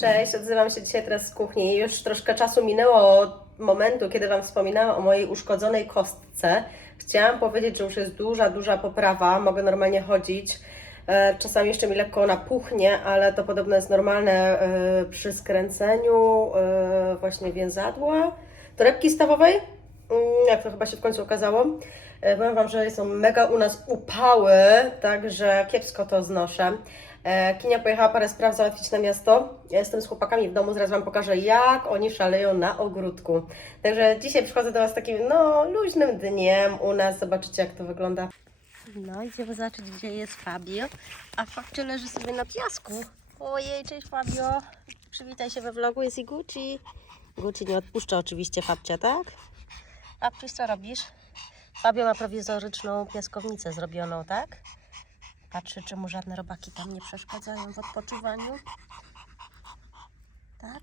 Cześć, odzywam się dzisiaj teraz z kuchni. Już troszkę czasu minęło od momentu, kiedy Wam wspominałam o mojej uszkodzonej kostce. Chciałam powiedzieć, że już jest duża, duża poprawa. Mogę normalnie chodzić. E, Czasami jeszcze mi lekko ona puchnie, ale to podobno jest normalne e, przy skręceniu e, właśnie więzadła. Torebki stawowej, Mm, jak to chyba się w końcu okazało. Powiem Wam, że są mega u nas upały, także kiepsko to znoszę. E, Kinia pojechała parę spraw załatwić na miasto. Ja jestem z chłopakami w domu, zaraz Wam pokażę, jak oni szaleją na ogródku. Także dzisiaj przychodzę do Was takim, no, luźnym dniem u nas. Zobaczycie, jak to wygląda. No, idziemy zobaczyć, gdzie jest Fabio. A Fabio leży sobie na piasku. Ojej, cześć Fabio. Przywitaj się we vlogu, jest i Gucci. Gucci nie odpuszcza oczywiście Fabcia, tak? Fabciuś, co robisz? Fabio ma prowizoryczną piaskownicę zrobioną, tak? Patrzy, czy mu żadne robaki tam nie przeszkadzają w odpoczywaniu. Tak?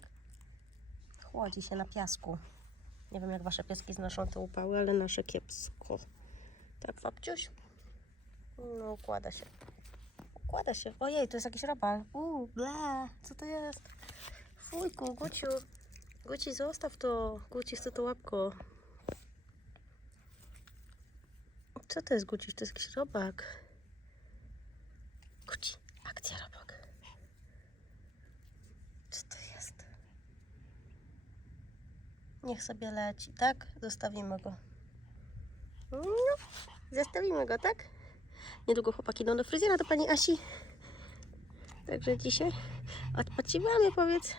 Chłodzi się na piasku. Nie wiem, jak wasze pieski znoszą te upały, ale nasze kiepsko. Tak, Fabciuś? No, układa się. Układa się. Ojej, to jest jakiś robal. Uuu, ble, co to jest? Fujku, Guciu. Guci, zostaw to. Guci, chce to łapko. Co to jest Guci? To jest jakiś robak. Guci, akcja robak. Co to jest? Niech sobie leci, tak? Zostawimy go. No, zostawimy go, tak? Niedługo chłopaki idą do fryzjera, do pani Asi. Także dzisiaj odpoczywamy, powiedz.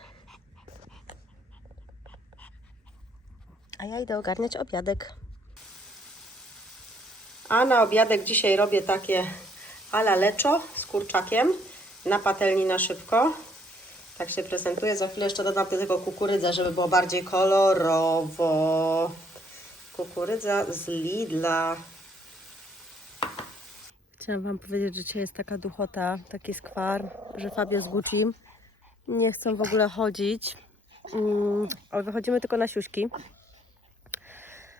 A ja idę ogarniać obiadek. A na obiadek dzisiaj robię takie ala leczo z kurczakiem na patelni na szybko. Tak się prezentuje. Za chwilę jeszcze dodam do tego kukurydzę, żeby było bardziej kolorowo. Kukurydza z Lidla. Chciałam Wam powiedzieć, że dzisiaj jest taka duchota, taki skwar, że Fabio z Gucci nie chcą w ogóle chodzić. Mm, ale wychodzimy tylko na siuśki.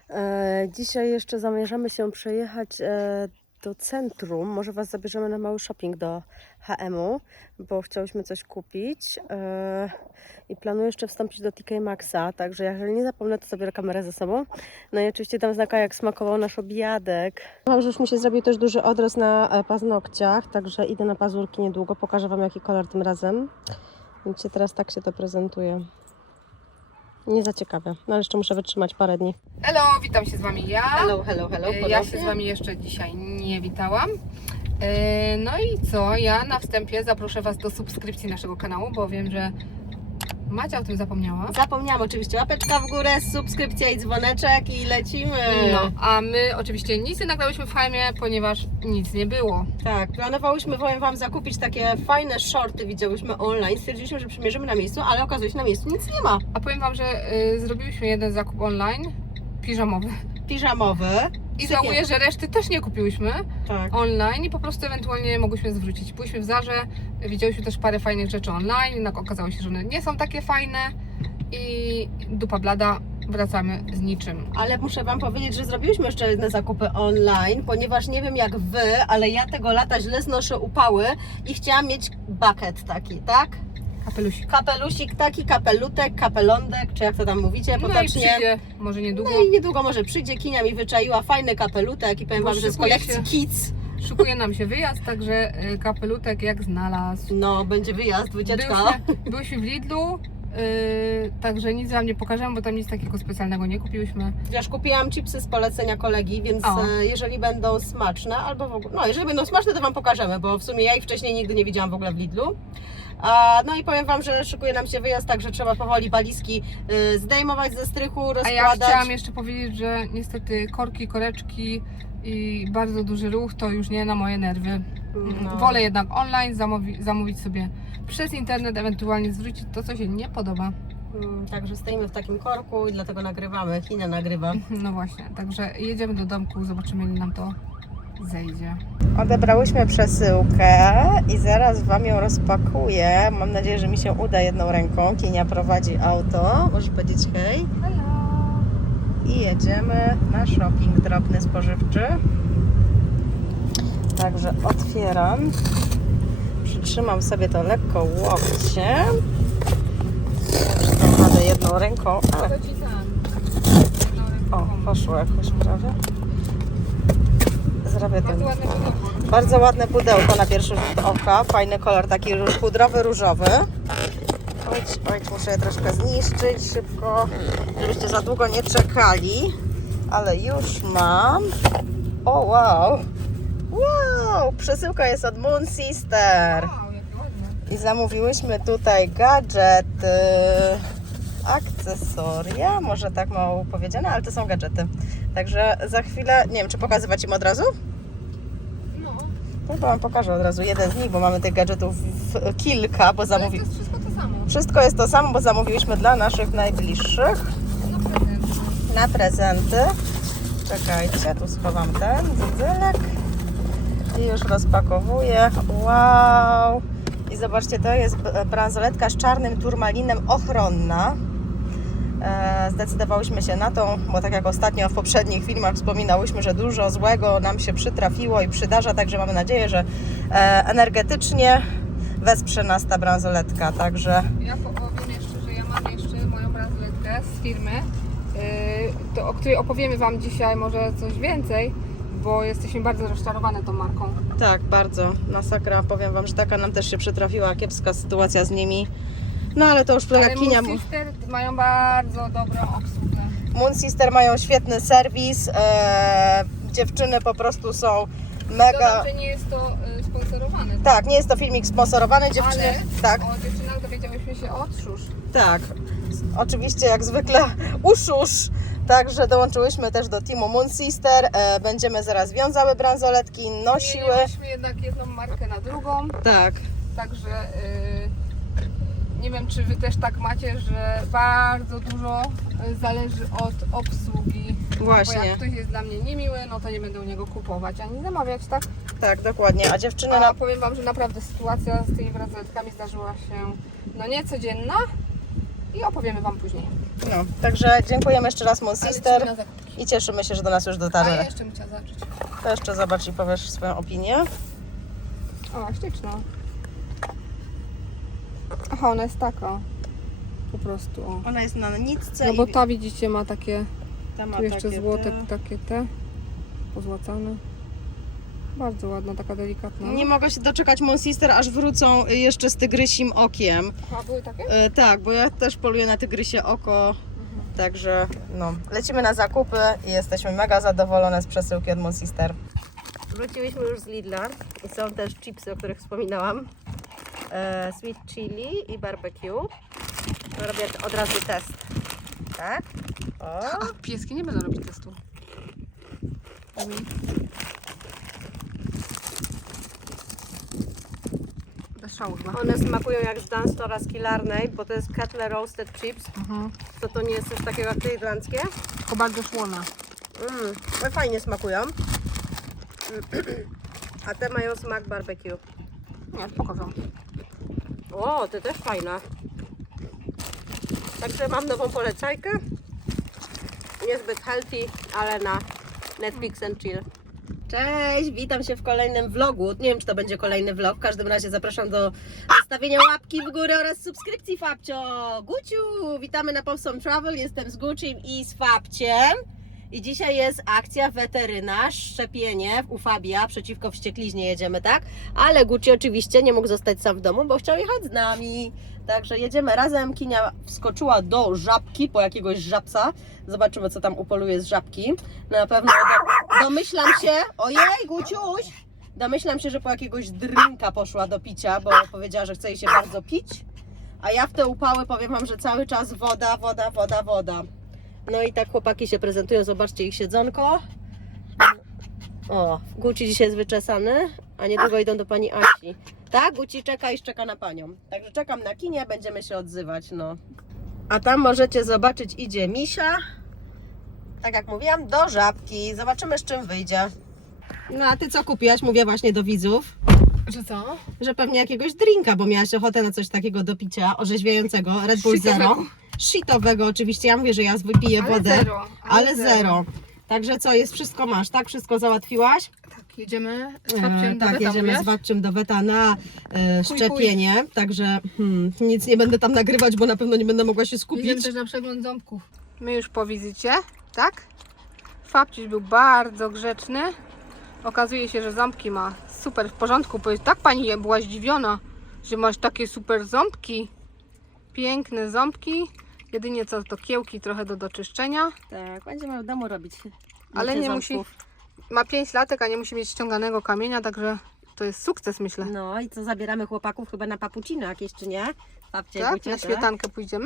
E, dzisiaj jeszcze zamierzamy się przejechać e, do centrum. Może Was zabierzemy na mały shopping do HM-u, bo chciałyśmy coś kupić. E, I planuję jeszcze wstąpić do TK Maxa, także jeżeli nie zapomnę, to zabiorę kamerę ze sobą. No i oczywiście dam znaka, jak smakował nasz obiadek. Mam, że już mi się zrobił też duży odrost na e, paznokciach, także idę na pazurki niedługo. Pokażę Wam, jaki kolor tym razem. Widzicie, teraz tak się to prezentuje. Nie za ciekawe, no ale jeszcze muszę wytrzymać parę dni. Hello, witam się z Wami ja. Hello, hello, hello. E, Ja się z Wami jeszcze dzisiaj nie witałam. E, No i co? Ja na wstępie zaproszę Was do subskrypcji naszego kanału, bo wiem, że Macia o tym zapomniała. Zapomniałam oczywiście łapeczka w górę, subskrypcja i dzwoneczek i lecimy. No, a my oczywiście nic nie nagrałyśmy w Hajmie, ponieważ nic nie było. Tak, planowałyśmy, powiem Wam, zakupić takie fajne shorty, widziałyśmy online. Stwierdziliśmy, że przymierzymy na miejscu, ale okazuje się, na miejscu nic nie ma. A powiem Wam, że y, zrobiłyśmy jeden zakup online, piżamowy. Piżamowy. I żałuję, że reszty też nie kupiłyśmy Tak. online i po prostu ewentualnie mogłyśmy zwrócić. Byliśmy w Zarze, widziałyśmy też parę fajnych rzeczy online, jednak okazało się, że one nie są takie fajne i dupa blada, wracamy z niczym. Ale muszę Wam powiedzieć, że zrobiłyśmy jeszcze jedne zakupy online, ponieważ nie wiem jak Wy, ale ja tego lata źle znoszę upały i chciałam mieć bucket taki, tak? Kapelusik. Kapelusik taki, kapelutek, kapelądek, czy jak to tam mówicie No i potocznie. przyjdzie może niedługo. No i niedługo może przyjdzie, Kinia mi wyczaiła fajny kapelutek i powiem Wam, że z szykuje kolekcji się. Kids. Szukuje nam się wyjazd, także y, kapelutek jak znalazł. No, będzie wyjazd, wycieczka. Byłyśmy, byłyśmy w Lidlu, y, także nic Wam nie pokażemy, bo tam nic takiego specjalnego nie kupiłyśmy. Wiesz, kupiłam chipsy z polecenia kolegi, więc O. e, jeżeli będą smaczne, albo w ogóle, no jeżeli będą smaczne, to Wam pokażemy, bo w sumie ja ich wcześniej nigdy nie widziałam w ogóle w Lidlu. A, no i powiem Wam, że szykuje nam się wyjazd, także trzeba powoli walizki y, zdejmować ze strychu, A rozkładać. ja chciałam jeszcze powiedzieć, że niestety korki, koreczki i bardzo duży ruch to już nie na moje nerwy. No. Wolę jednak online zamówi, zamówić sobie przez internet, ewentualnie zwrócić to, co się nie podoba. Mm, Także stoimy w takim korku i dlatego nagrywamy. China nagrywa. No właśnie, także jedziemy do domku, zobaczymy, ile nam to zejdzie. Odebrałyśmy przesyłkę i zaraz Wam ją rozpakuję. Mam nadzieję, że mi się uda jedną ręką. Kinia prowadzi auto. Możesz powiedzieć hej. I jedziemy na shopping drobny spożywczy. Także otwieram. Przytrzymam sobie to lekko łokciem. będę jedną ręką. Ale... O, poszło jakoś prawie. Zrobię Bardzo ładne pudełko. Na pierwszy rzut oka. Fajny kolor, taki pudrowy, różowy. Oj, oj, muszę je troszkę zniszczyć szybko, żebyście za długo nie czekali. Ale już mam. O, wow! Wow! Przesyłka jest od Moon Sister. I zamówiłyśmy tutaj gadżety, akcesoria, może tak mało powiedziane, ale to są gadżety. Także za chwilę, nie wiem, czy pokazywać im od razu? No, No to Wam pokażę od razu jeden z nich, bo mamy tych gadżetów w- kilka, bo ale zamówi... to jest wszystko to samo. Wszystko jest to samo, bo zamówiliśmy dla naszych najbliższych No prezent. na prezenty. Czekajcie, tu schowam ten dzydzylek i już rozpakowuję. Wow! I zobaczcie, to jest b- bransoletka z czarnym turmalinem ochronna. E, Zdecydowałyśmy się na tą, bo tak jak ostatnio w poprzednich filmach wspominałyśmy, że dużo złego nam się przytrafiło i przydarza, także mamy nadzieję, że e, energetycznie wesprze nas ta bransoletka. Także Ja powiem jeszcze, że ja mam jeszcze moją bransoletkę z firmy, yy, to, o której opowiemy Wam dzisiaj może coś więcej, bo jesteśmy bardzo rozczarowane tą marką. Tak, bardzo. Masakra. Powiem Wam, że taka nam też się przytrafiła, kiepska sytuacja z nimi. No ale to już Ale polega kinia. Moon Sister mają bardzo dobrą obsługę. Moon Sister mają świetny serwis. E, dziewczyny po prostu są mega. Dodam, że nie jest to y, sponsorowane. Tak, nie jest to filmik sponsorowany, dziewczyny. Ale Tak, o dziewczynach dowiedziałyśmy się od Szusz. tak. Oczywiście, jak zwykle, uszusz. Także dołączyłyśmy też do teamu Moon Sister. E, będziemy zaraz wiązały bransoletki, nosiły. Zmieniłyśmy jednak jedną markę na drugą, Tak, także y, nie wiem, czy Wy też tak macie, że bardzo dużo y, zależy od obsługi. Bo właśnie. jak ktoś jest dla mnie niemiły, no to nie będę u niego kupować ani zamawiać, tak? Tak, dokładnie. A dziewczyny A na powiem Wam, że naprawdę sytuacja z tymi bransoletkami zdarzyła się no niecodzienna i opowiemy Wam później. No, także dziękujemy jeszcze raz Moon Sister i cieszymy się, że do nas już A dotarły. ja jeszcze bym chciała zacząć. To jeszcze zobacz i powiesz swoją opinię. O, śliczna. Aha, ona jest taka. Po prostu, o. Ona jest na nitce No bo i ta widzicie ma takie, ta ma tu jeszcze takie złote, te- takie te, pozłacane. Bardzo ładna, taka delikatna. Nie mogę się doczekać Moon Sister, aż wrócą jeszcze z tygrysim okiem. A, były takie? E, tak, bo ja też poluję na tygrysie oko. Mhm. Także no, lecimy na zakupy i jesteśmy mega zadowolone z przesyłki od Moon Sister. Wróciłyśmy już z Lidla i są też chipsy, o których wspominałam. E, sweet chili i barbecue. Robię od razu test. Tak? O. A, pieski nie będą robić testu. Bez szału chyba. One smakują jak z Danstora Skillarnej, bo to jest Cutler Roasted Chips. Mhm. To to nie jest coś takiego jak te irlandzkie. Tylko bardzo szłona. Mm, ale fajnie smakują. A te mają smak barbecue. Nie, pokażę. O, te też fajne. Także mam nową polecajkę. Niezbyt healthy, ale na Netflix and chill. Cześć, witam się w kolejnym vlogu. Nie wiem, czy to będzie kolejny vlog. W każdym razie zapraszam do zostawienia łapki w górę oraz subskrypcji Fabcio. Guciu, witamy na Powsom Travel. Jestem z Gucim i z Fabciem. I dzisiaj jest akcja weterynarz, szczepienie u Fabia przeciwko wściekliźnie jedziemy, tak? Ale Gucci oczywiście nie mógł zostać sam w domu, bo chciał jechać z nami. Także jedziemy razem. Kinia wskoczyła do żabki po jakiegoś żabca. Zobaczymy, co tam upoluje z żabki. Na pewno do, domyślam się. Ojej, Guciuś! Domyślam się, że po jakiegoś drinka poszła do picia, bo powiedziała, że chce jej się bardzo pić. A ja w te upały powiem Wam, że cały czas woda, woda, woda, woda. No i tak chłopaki się prezentują. Zobaczcie ich siedzonko. O, Guci dzisiaj jest wyczesany, a niedługo idą do pani Asi. Tak, Guci czeka i czeka na panią. Także czekam na kinie, będziemy się odzywać, no. A tam możecie zobaczyć, idzie Misia. Tak jak mówiłam, do żabki. Zobaczymy, z czym wyjdzie. No a ty co kupiłaś? Mówię właśnie do widzów, Że co? że pewnie jakiegoś drinka, bo miałaś ochotę na coś takiego do picia, orzeźwiającego, Red Bull Zero. Shitowego. Oczywiście, ja mówię, że ja wypiję Ale wodę. zero. Ale zero. Także co, jest wszystko masz, tak? Wszystko załatwiłaś? Tak, Jedziemy z E, babciem do tak, Weta, jedziemy mówiłaś? z babcią do Weta na e, szczepienie, także hmm, nic nie będę tam nagrywać, bo na pewno nie będę mogła się Jedziemy skupić. też na przegląd ząbków. My już po wizycie, tak? Fabciuś był bardzo grzeczny. Okazuje się, że ząbki ma super w porządku. Powiedz, tak pani była zdziwiona, że masz takie super ząbki. Piękne ząbki. Jedynie co to kiełki trochę do doczyszczenia. Tak, będziemy w domu robić. Ale nie ząbków. Ma 5 latek, a nie musi mieć ściąganego kamienia, także to jest sukces myślę. No i co, zabieramy chłopaków chyba na papucino jakieś, czy nie? Babcie, tak? Gucie, Na śmietankę pójdziemy?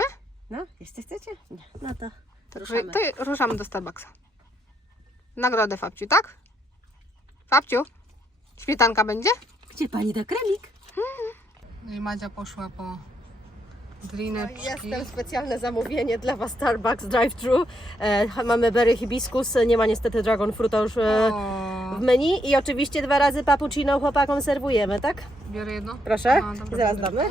No, jeszcze chcecie? Nie. No to Także ruszamy. to ruszamy do Starbucksa. Nagrodę Fabciu, tak? Fabciu, śmietanka będzie? Gdzie pani da kremik? No i Madzia poszła po drineczki. Jestem specjalne zamówienie dla Was Starbucks drive-thru. E, mamy berry hibiscus, nie ma niestety dragon fruta już e, w menu i oczywiście dwa razy cappuccino chłopakom serwujemy, tak? biorę jedno. Proszę, A, dobra, zaraz damy.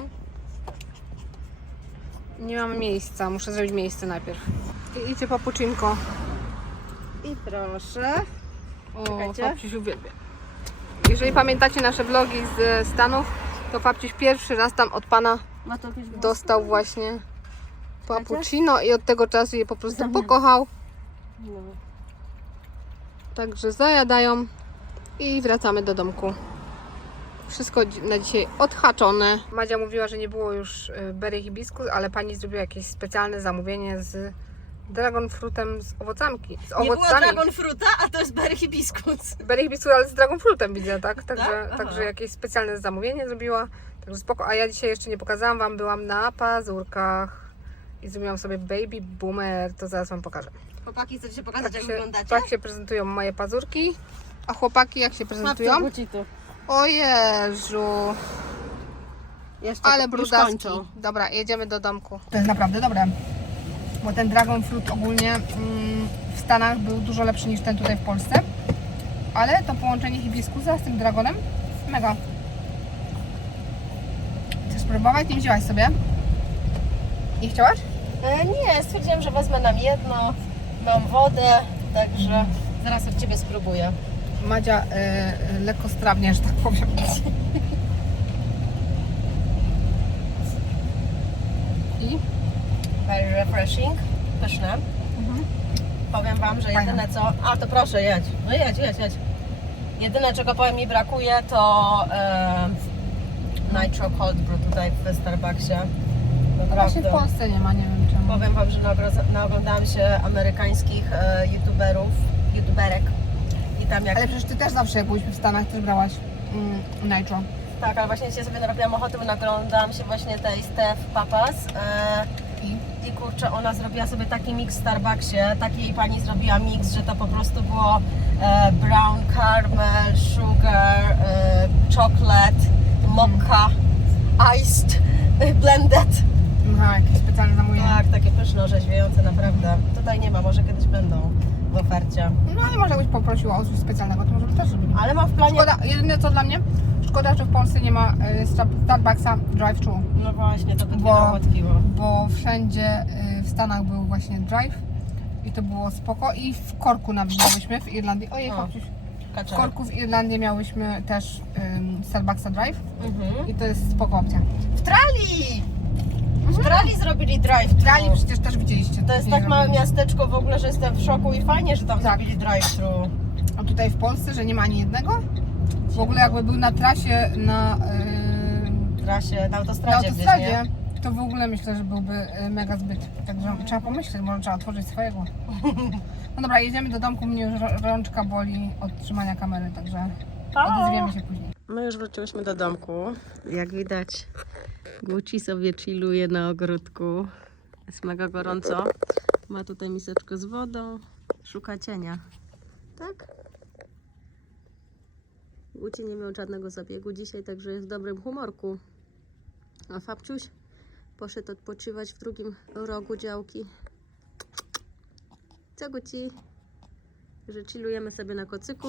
Nie mam miejsca, muszę zrobić miejsce najpierw. I idzie papuczynko. I proszę. O, Czekajcie. Uwielbia. Jeżeli pamiętacie nasze vlogi z Stanów, to Fabciuś pierwszy raz tam od pana Ma to jakieś dostał właśnie papuccino i od tego czasu je po prostu Zamiast. pokochał. No. Także zajadają i wracamy do domku. Wszystko na dzisiaj odhaczone. Madzia mówiła, że nie było już y, berry hibiscus, ale pani zrobiła jakieś specjalne zamówienie z dragon fruitem z owocami. Z Nie było owocami. dragon fruta, a to jest berry hibiscus. Berry hibiscus, ale z dragon fruitem widzę, tak? Także, Aha. także jakieś specjalne zamówienie zrobiła. Także spoko. A ja dzisiaj jeszcze nie pokazałam Wam, byłam na pazurkach i zrobiłam sobie baby boomer, to zaraz Wam pokażę. Chłopaki, chcecie pokazać, Tak jak się, wyglądacie? tak się prezentują moje pazurki. A chłopaki jak się prezentują? Tu. O Jezu, Jeszcze ale brudaski. Dobra, jedziemy do domku. To jest naprawdę dobre, bo ten dragon fruit ogólnie mm, w Stanach był dużo lepszy niż ten tutaj w Polsce. Ale to połączenie hibiskusa z tym dragonem, mega. Spróbować? Nie wzięłaś sobie? Nie chciałaś? E, nie, stwierdziłam, że wezmę nam jedno. Mam wodę, także zaraz od Ciebie spróbuję. Madzia y, y, lekko strawnie, że tak powiem. I? Very refreshing, pyszne. Powiem Wam, że Fajne. jedyne co... A, to proszę, jedź. No jedź, jedź, jedź. Jedyne czego powiem mi brakuje to e, Nitro Cold Brew tutaj w Starbucksie. Właśnie w Polsce nie ma, nie wiem czemu. Powiem Wam, że naoglądałam się amerykańskich e, youtuberów, youtuberek i tam jak... Ale przecież ty też zawsze, jak byliśmy w Stanach, też brałaś mm, nitro. Tak, ale właśnie dzisiaj sobie narobiłam ochoty, bo naglądałam się właśnie tej Steph Papas e, I? i kurczę, ona zrobiła sobie taki mix w Starbucksie, taki jej pani zrobiła mix, że to po prostu było e, brown caramel, sugar, e, chocolate, mocha, iced, e, blended. Jakieś specjalne zamówienie. Tak, takie pyszne, orzeźwiające naprawdę. Tutaj nie ma, może kiedyś będą w ofercie. No ale może byś poprosiła o coś specjalnego, to może by też zrobili. Ale mam w planie... Szkoda, jedyne co dla mnie, szkoda, że w Polsce nie ma y, Star- Starbucksa drive-thru, No właśnie, to by Bo- ułatwiło. bo wszędzie y, w Stanach był właśnie drive i to było spoko i w Korku nawet miałyśmy w Irlandii. Ojej, O. W Kaczerek. Korku w Irlandii miałyśmy też ym, Starbucksa drive Mhm. i to jest spoko opcja. W Trali! W Trali zrobili drive W Trali przecież też widzieliście. To jest tak małe miasteczko w ogóle, że jestem w szoku i fajnie, że tam Tak. zrobili drive-thru. A tutaj w Polsce, że nie ma ani jednego? W ogóle jakby był na trasie na... Yy, W trasie, na na autostradzie, gdzieś, autostradzie, nie? To w ogóle myślę, że byłby e, mega zbyt. Także trzeba pomyśleć, może trzeba otworzyć swojego. No dobra, jedziemy do domku, mnie już rą- rączka boli od trzymania kamery, także odezwiemy się później. My już wróciłyśmy do domku. Jak widać, Guci sobie chilluje na ogródku. Jest mega gorąco. Ma tutaj miseczkę z wodą. Szuka cienia. Tak? Guci nie miał żadnego zabiegu dzisiaj, także jest w dobrym humorku. A Fabciuś poszedł odpoczywać w drugim rogu działki. Co Guci? Że chillujemy sobie na kocyku.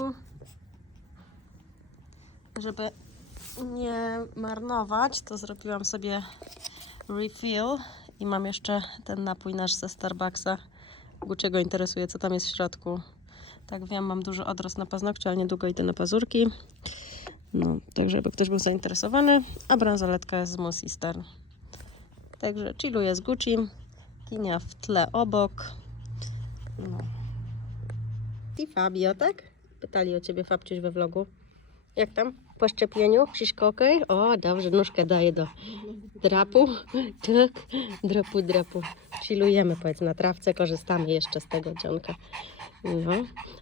Żeby nie marnować, to zrobiłam sobie refill i mam jeszcze ten napój nasz ze Starbucksa. Guciego interesuje, co tam jest w środku. Tak wiem, mam duży odrost na paznokciu, ale niedługo idę na pazurki. No, także jakby ktoś był zainteresowany, a bransoletka jest z Moss Eastern. Także chilluję z Gucci, Kinia w tle obok. No. I Fabio, tak? Pytali o ciebie Fabciuś we vlogu. Jak tam? Po szczepieniu? Wszystko ok? O, dobrze, nóżkę daję do drapu. Tak, drapu, drapu. Chillujemy, powiedz, na trawce, korzystamy jeszcze z tego dzionka. No.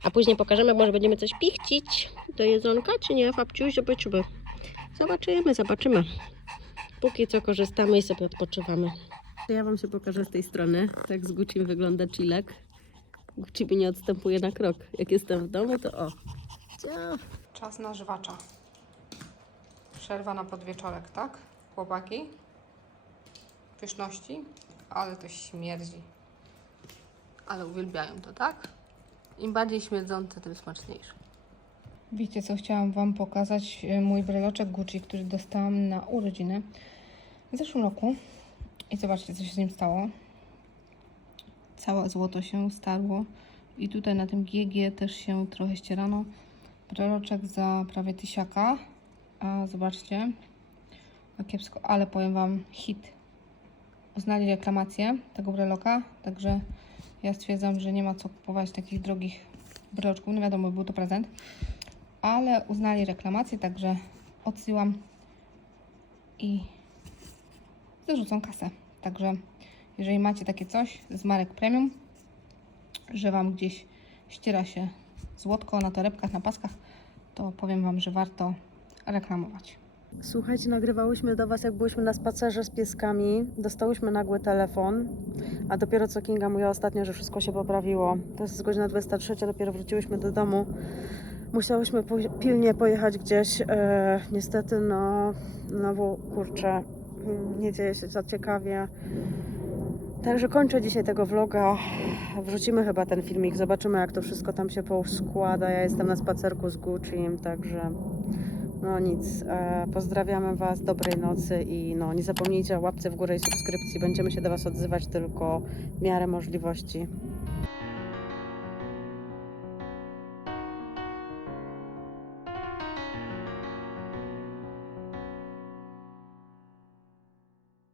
A później pokażemy, może będziemy coś pichcić do jedzonka, czy nie, Fabciuś? Zobaczymy. Zobaczymy, zobaczymy. Póki co korzystamy i sobie odpoczywamy. Ja Wam się pokażę z tej strony, tak z Gucci wygląda chillek. Gucci mi nie odstępuje na krok. Jak jestem w domu, to o. Cia. Czas na żwacza. Przerwa na podwieczorek, tak? Chłopaki? Pyszności? Ale to śmierdzi. Ale uwielbiają to, tak? Im bardziej śmierdzące, tym smaczniejsze. Wiecie co, chciałam Wam pokazać e, mój breloczek Gucci, który dostałam na urodziny w zeszłym roku. I zobaczcie, co się z nim stało. Całe złoto się starło. I tutaj na tym GG też się trochę ścierano. Breloczek za prawie tysiaka. A zobaczcie, no kiepsko, ale powiem Wam hit. Uznali reklamację tego breloka, także ja stwierdzam, że nie ma co kupować takich drogich breloczków. No wiadomo, był to prezent, ale uznali reklamację, także odsyłam i zarzucą kasę. Także jeżeli macie takie coś z marek premium, że Wam gdzieś ściera się złotko na torebkach, na paskach, to powiem Wam, że warto reklamować. Słuchajcie, nagrywałyśmy do Was, jak byliśmy na spacerze z pieskami. Dostałyśmy nagły telefon, a dopiero co Kinga mówiła ostatnio, że wszystko się poprawiło. To jest godzina 23, dopiero wróciłyśmy do domu. Musiałyśmy pilnie pojechać gdzieś. E, niestety, no, no bo kurczę, mm, nie dzieje się za ciekawie. Także kończę dzisiaj tego vloga. Wrzucimy chyba ten filmik, zobaczymy jak to wszystko tam się poskłada. Ja jestem na spacerku z Gucci'm, także no nic. E, pozdrawiamy Was, dobrej nocy i no nie zapomnijcie o łapce w górę i subskrypcji. Będziemy się do Was odzywać tylko w miarę możliwości.